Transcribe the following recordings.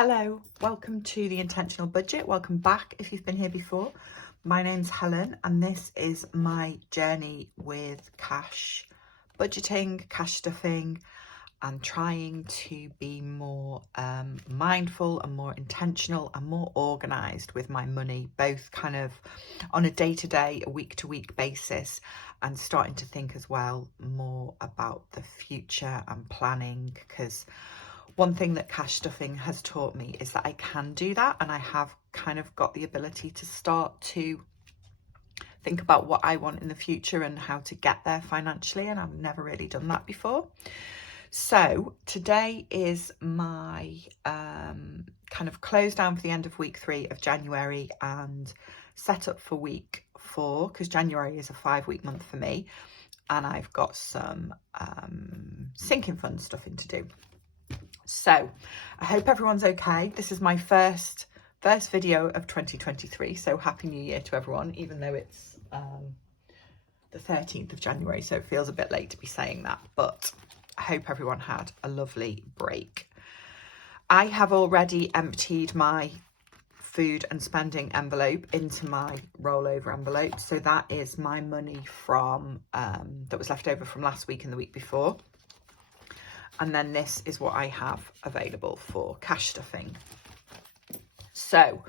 Hello, welcome to the Intentional Budget. Welcome back if you've been here before. My name's Helen and this is my journey with cash budgeting, cash stuffing, and trying to be more mindful and more intentional and more organised with my money, both kind of on a day-to-day, a week-to-week basis, and starting to think as well more about the future and planning, because one thing that cash stuffing has taught me is that I can do that, and I have kind of got the ability to start to think about what I want in the future and how to get there financially, and I've never really done that before. So today is my kind of close down for the end of week 3 of January and set up for week 4, because January is a 5-week month for me, and I've got some sinking fund stuffing to do. So I hope everyone's okay. This is my first video of 2023, so happy new year to everyone, even though it's the 13th of January, so it feels a bit late to be saying that, but I hope everyone had a lovely break. I have already emptied my food and spending envelope into my rollover envelope, so that is my money from that was left over from last week and the week before. And then this is what I have available for cash stuffing. So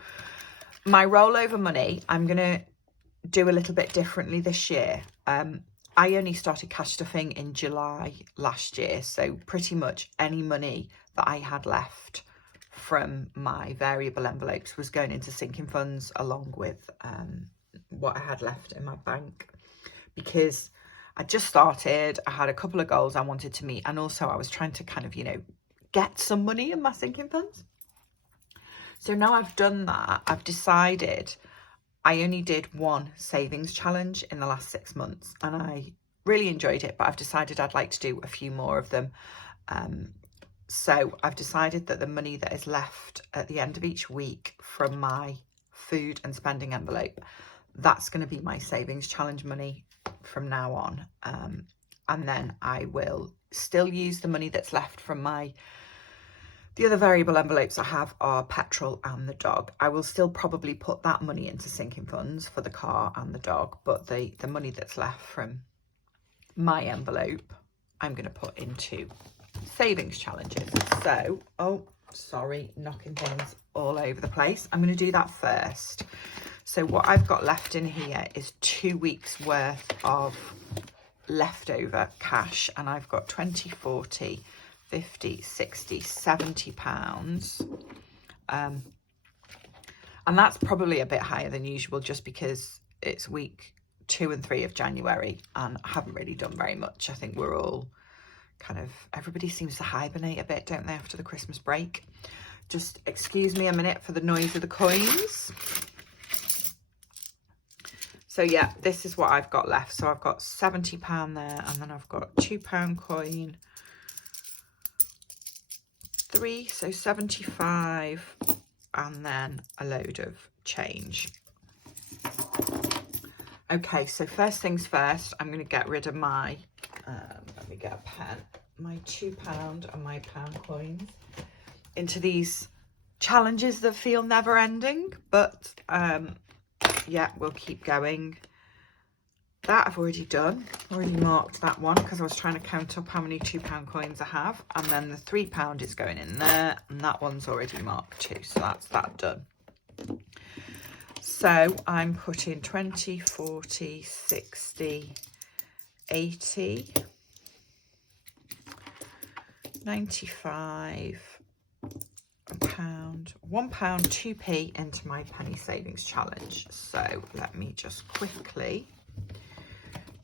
my rollover money, I'm going to do a little bit differently this year. I only started cash stuffing in July last year. So pretty much any money that I had left from my variable envelopes was going into sinking funds, along with what I had left in my bank, because I just started, I had a couple of goals I wanted to meet, and also I was trying to kind of, get some money in my sinking funds. So now I've done that, I've decided I only did one savings challenge in the last 6 months, and I really enjoyed it, but I've decided I'd like to do a few more of them. So I've decided that the money that is left at the end of each week from my food and spending envelope, that's going to be my savings challenge money from now on, and then I will still use the money that's left from the other variable envelopes I have are petrol and the dog. I will still probably put that money into sinking funds for the car and the dog, but the money that's left from my envelope I'm going to put into savings challenges. So, oh sorry, knocking things all over the place. I'm going to do that first. So what I've got left in here is 2 weeks worth of leftover cash, and I've got 20, 40, 50, 60, 70 pounds. And that's probably a bit higher than usual just because it's week 2 and 3 of January and I haven't really done very much. I think we're all everybody seems to hibernate a bit, don't they, after the Christmas break. Just excuse me a minute for the noise of the coins. So yeah, this is what I've got left. So I've got £70 there, and then I've got £2 coin, 3, so 75, and then a load of change. Okay, so first things first, I'm going to get rid of my, let me get a pen, my £2 and my pound coins into these challenges that feel never ending, but yeah, we'll keep going. That I've already done, already marked that one because I was trying to count up how many £2 coins I have, and then the £3 is going in there, and that one's already marked too, so that's that done. So I'm putting 20, 40, 60, 80, 95, £1, £1, 2p into my penny savings challenge. So let me just quickly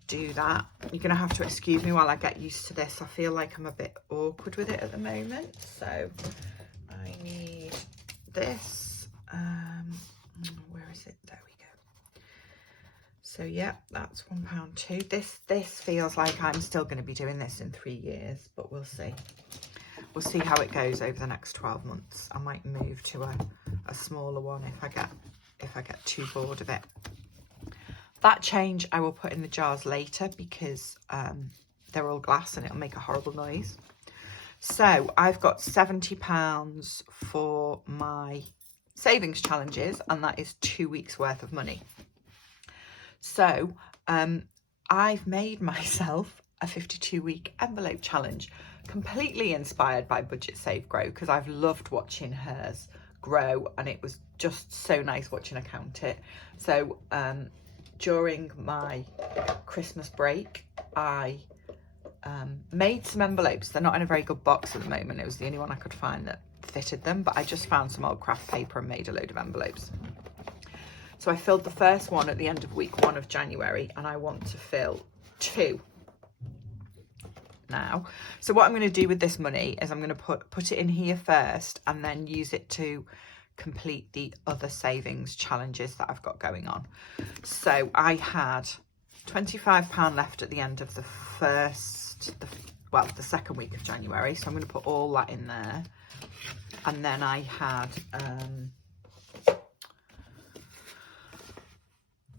do that. You're going to have to excuse me while I get used to this. I feel like I'm a bit awkward with it at the moment. So I need this. Where is it? There we go. So yeah, that's £1, 2. This feels like I'm still going to be doing this in 3 years, but we'll see. We'll see how it goes over the next 12 months. I might move to a smaller one if I get too bored of it. That change I will put in the jars later because they're all glass and it'll make a horrible noise. So I've got £70 for my savings challenges, and that is 2 weeks worth of money. So I've made myself a 52-week envelope challenge, completely inspired by Budget Save Grow, because I've loved watching hers grow, and it was just so nice watching her count it. So during my Christmas break, I made some envelopes. They're not in a very good box at the moment. It was the only one I could find that fitted them, but I just found some old craft paper and made a load of envelopes. So I filled the first one at the end of week 1 of January, and I want to fill 2 now. So what I'm going to do with this money is I'm going to put it in here first, and then use it to complete the other savings challenges that I've got going on. So I had £25 left at the end of the second week of January. So I'm going to put all that in there. And then I had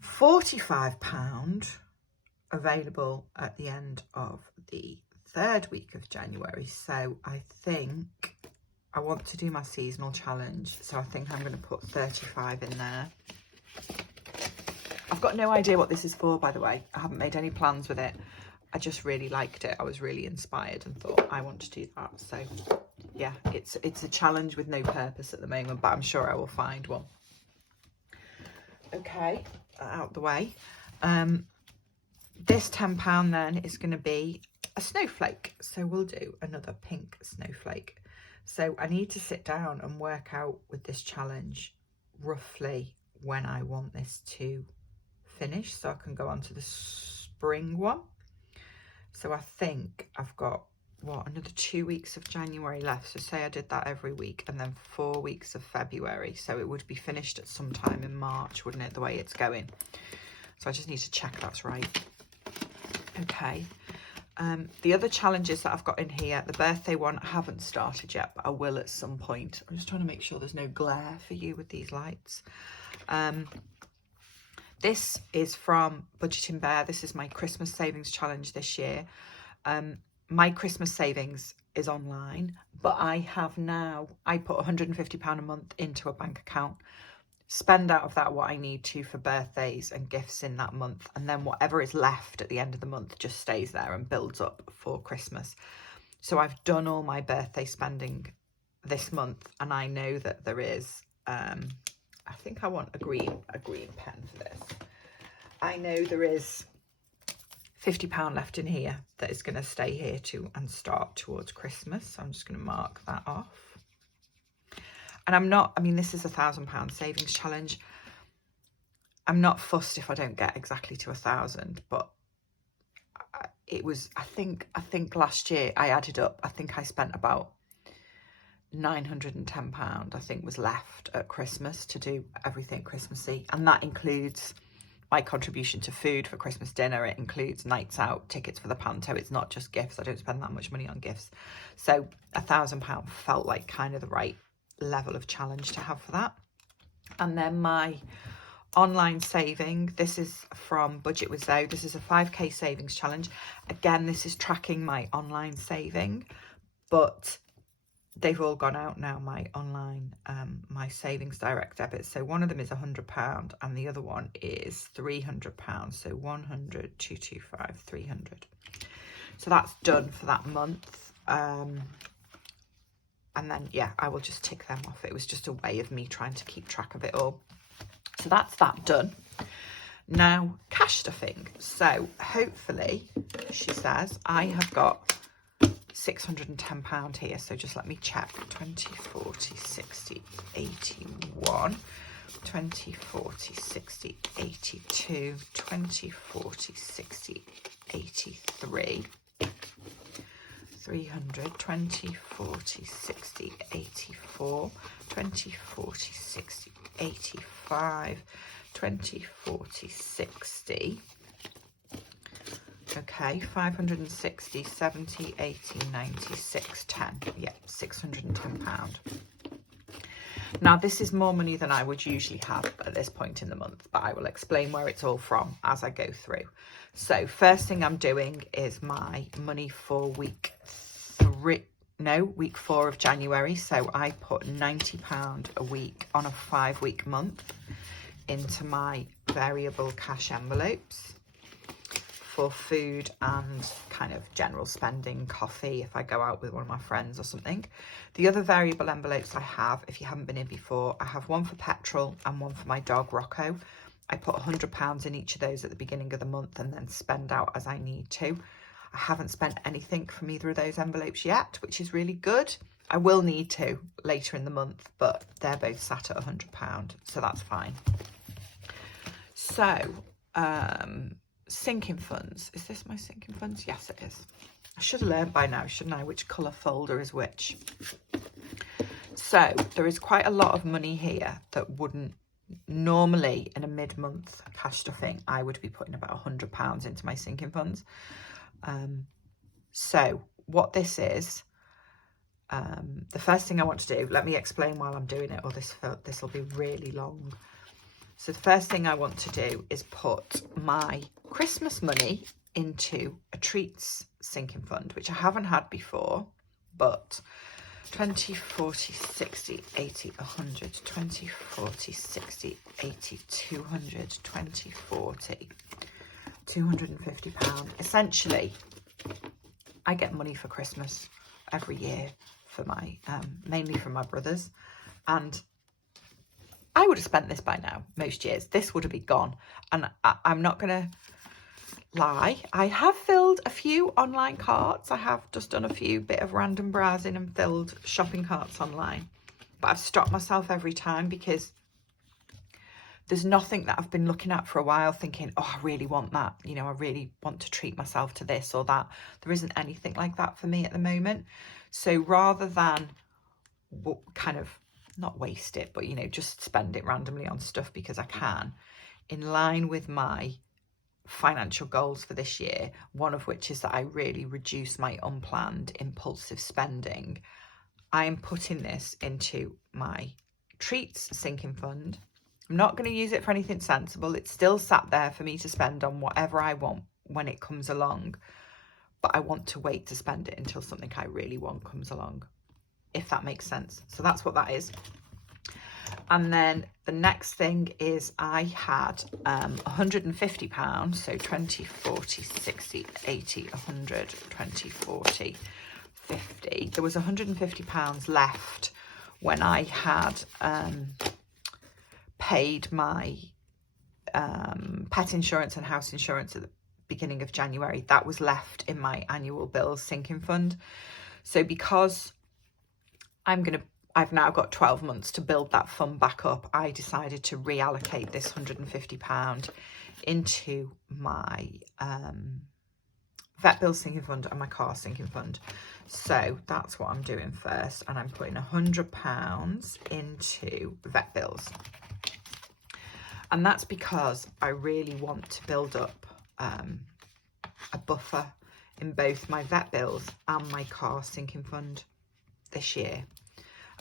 £45 available at the end of the third week of January. So I think I want to do my seasonal challenge. So I think I'm going to put 35 in there. I've got no idea what this is for, by the way. I haven't made any plans with it. I just really liked it. I was really inspired and thought I want to do that. So yeah, it's a challenge with no purpose at the moment, but I'm sure I will find one. Okay, out the way. This £10 then is going to be a snowflake. So we'll do another pink snowflake. So I need to sit down and work out with this challenge roughly when I want this to finish, so I can go on to the spring one. So I think I've got, another 2 weeks of January left. So say I did that every week, and then 4 weeks of February. So it would be finished at some time in March, wouldn't it, the way it's going? So I just need to check that's right. Okay. The other challenges that I've got in here, the birthday one, I haven't started yet, but I will at some point. I'm just trying to make sure there's no glare for you with these lights. This is from Budgeting Bear. This is my Christmas savings challenge this year. My Christmas savings is online, but I put £150 a month into a bank account, spend out of that what I need to for birthdays and gifts in that month, and then whatever is left at the end of the month just stays there and builds up for Christmas. So I've done all my birthday spending this month, and I know that there is I think I want a green pen for this. I know there is £50 left in here that is going to stay here and start towards Christmas. So I'm just going to mark that off. And this is a £1,000 savings challenge. I'm not fussed if I don't get exactly to 1,000, but it was, I think last year I added up, I think I spent about £910, I think, was left at Christmas to do everything Christmassy. And that includes my contribution to food for Christmas dinner. It includes nights out, tickets for the panto. It's not just gifts. I don't spend that much money on gifts. So £1,000 felt like kind of the right level of challenge to have for that. And then my online saving, this is from Budget with Zoe. This is a 5k savings challenge. Again, this is tracking my online saving, but they've all gone out now, my online, my savings direct debit. So one of them is £100 and the other one is £300. So 100, 225, 300. So that's done for that month. And then, yeah, I will just tick them off. It was just a way of me trying to keep track of it all. So that's that done. Now, cash stuffing. So hopefully, she says, I have got £610 here. So just let me check. 20, 40, 60, 81, 20, 40, 60, 82, 20, 40, 60, 83, 300, 20, 40, 60, 84, 20, 40, 60, 85, 20, 40, 60. Okay, 560, 70, 80, 96, 10. Yeah, £610. Now, this is more money than I would usually have at this point in the month, but I will explain where it's all from as I go through. So first thing I'm doing is my money for week 3. week 4 of January. So I put £90 a week on a 5-week month into my variable cash envelopes for food and kind of general spending, coffee if I go out with one of my friends or something. The other variable envelopes I have, if you haven't been in before, I have one for petrol and one for my dog Rocco. I put £100 in each of those at the beginning of the month and then spend out as I need to. I haven't spent anything from either of those envelopes yet, which is really good. I will need to later in the month, but they're both sat at £100, so that's fine. So, sinking funds. Is this my sinking funds? Yes, it is. I should have learned by now, shouldn't I, which colour folder is which. So there is quite a lot of money here that wouldn't normally, in a mid-month cash stuffing, I would be putting about £100 into my sinking funds. So what this is, the first thing I want to do, let me explain while I'm doing it, or this will be really long. So the first thing I want to do is put my Christmas money into a treats sinking fund, which I haven't had before, but 20, 40, 60, 80, 100, 20, 40, 60, 80, 200, 20, 40, £250. Essentially, I get money for Christmas every year for my, mainly from my brothers, and I would have spent this by now, most years. This would have been gone. And I'm not going to lie. I have filled a few online carts. I have just done a few bit of random browsing and filled shopping carts online. But I've stopped myself every time because there's nothing that I've been looking at for a while thinking, oh, I really want that. You know, I really want to treat myself to this or that. There isn't anything like that for me at the moment. So rather than kind of not waste it, but, you know, just spend it randomly on stuff because I can, in line with my financial goals for this year, one of which is that I really reduce my unplanned impulsive spending, I am putting this into my treats sinking fund. I'm not going to use it for anything sensible. It's still sat there for me to spend on whatever I want when it comes along, but I want to wait to spend it until something I really want comes along, if that makes sense. So that's what that is. And then the next thing is I had £150, so 20, 40, 60, 80, 100, 20, 40, 50. There was £150 left when I had paid my pet insurance and house insurance at the beginning of January. That was left in my annual bills sinking fund. So because I've now got 12 months to build that fund back up, I decided to reallocate this £150 into my vet bill sinking fund and my car sinking fund. So that's what I'm doing first, and I'm putting £100 into vet bills. And that's because I really want to build up a buffer in both my vet bills and my car sinking fund this year.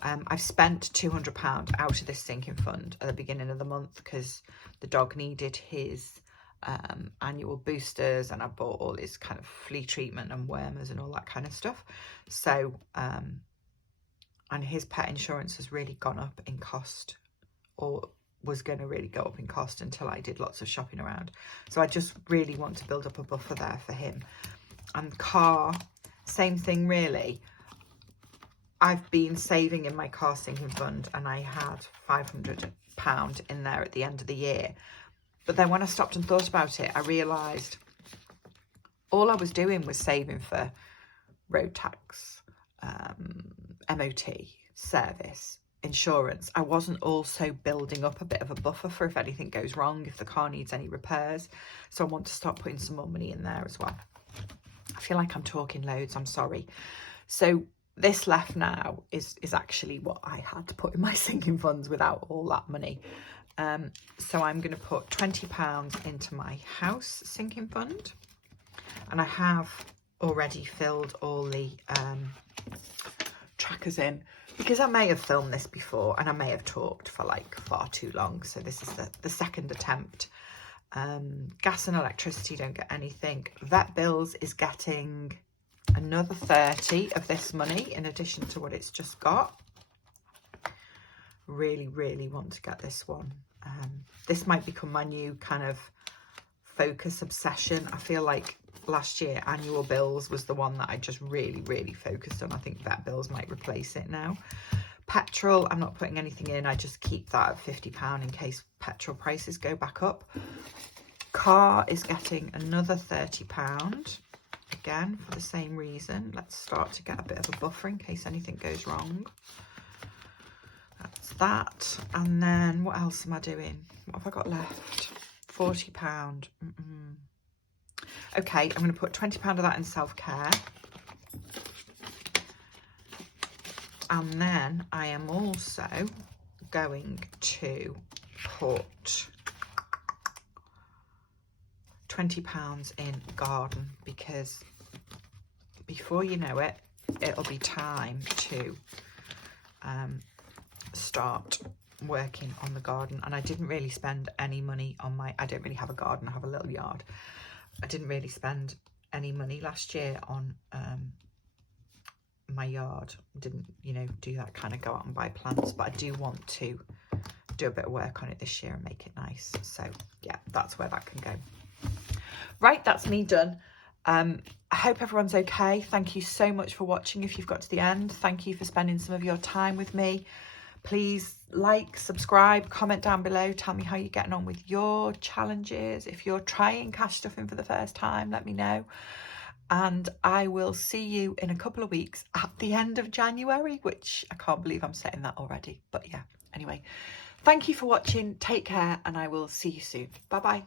I've spent £200 out of this sinking fund at the beginning of the month because the dog needed his annual boosters, and I bought all his kind of flea treatment and wormers and all that kind of stuff. So, and his pet insurance has really gone up in cost, or was going to really go up in cost until I did lots of shopping around. So I just really want to build up a buffer there for him. And car, same thing really. I've been saving in my car sinking fund, and I had £500 in there at the end of the year. But then when I stopped and thought about it, I realised all I was doing was saving for road tax, MOT, service, insurance. I wasn't also building up a bit of a buffer for if anything goes wrong, if the car needs any repairs. So I want to start putting some more money in there as well. I feel like I'm talking loads, I'm sorry. So this left now is actually what I had to put in my sinking funds without all that money. So I'm going to put £20 into my house sinking fund, and I have already filled all the trackers in because I may have filmed this before and I may have talked for like far too long. So this is the second attempt. Gas and electricity don't get anything. Vet bills is getting another 30 of this money in addition to what it's just got. Really, really want to get this one. This might become my new kind of focus obsession. I feel like last year annual bills was the one that I just really, really focused on. I think vet bills might replace it now. Petrol, I'm not putting anything in. I just keep that at £50 in case petrol prices go back up. Car is getting another £30. Again, for the same reason. Let's start to get a bit of a buffer in case anything goes wrong. That's that. And then what else am I doing? What have I got left? £40. Okay, I'm going to put £20 of that in self-care. And then I am also going to put £20 in garden, because before you know it, it'll be time to start working on the garden. And I didn't really spend any money on I don't really have a garden, I have a little yard. I didn't really spend any money last year on my yard. Didn't, you know, do that kind of go out and buy plants, but I do want to do a bit of work on it this year and make it nice. So yeah, that's where that can go. Right, that's me done. I hope everyone's okay. Thank you so much for watching. If you've got to the end, thank you for spending some of your time with me. Please like, subscribe, comment down below. Tell me how you're getting on with your challenges. If you're trying cash stuffing for the first time, let me know. And I will see you in a couple of weeks at the end of January, which I can't believe I'm saying that already. But yeah, anyway, thank you for watching. Take care, and I will see you soon. Bye-bye.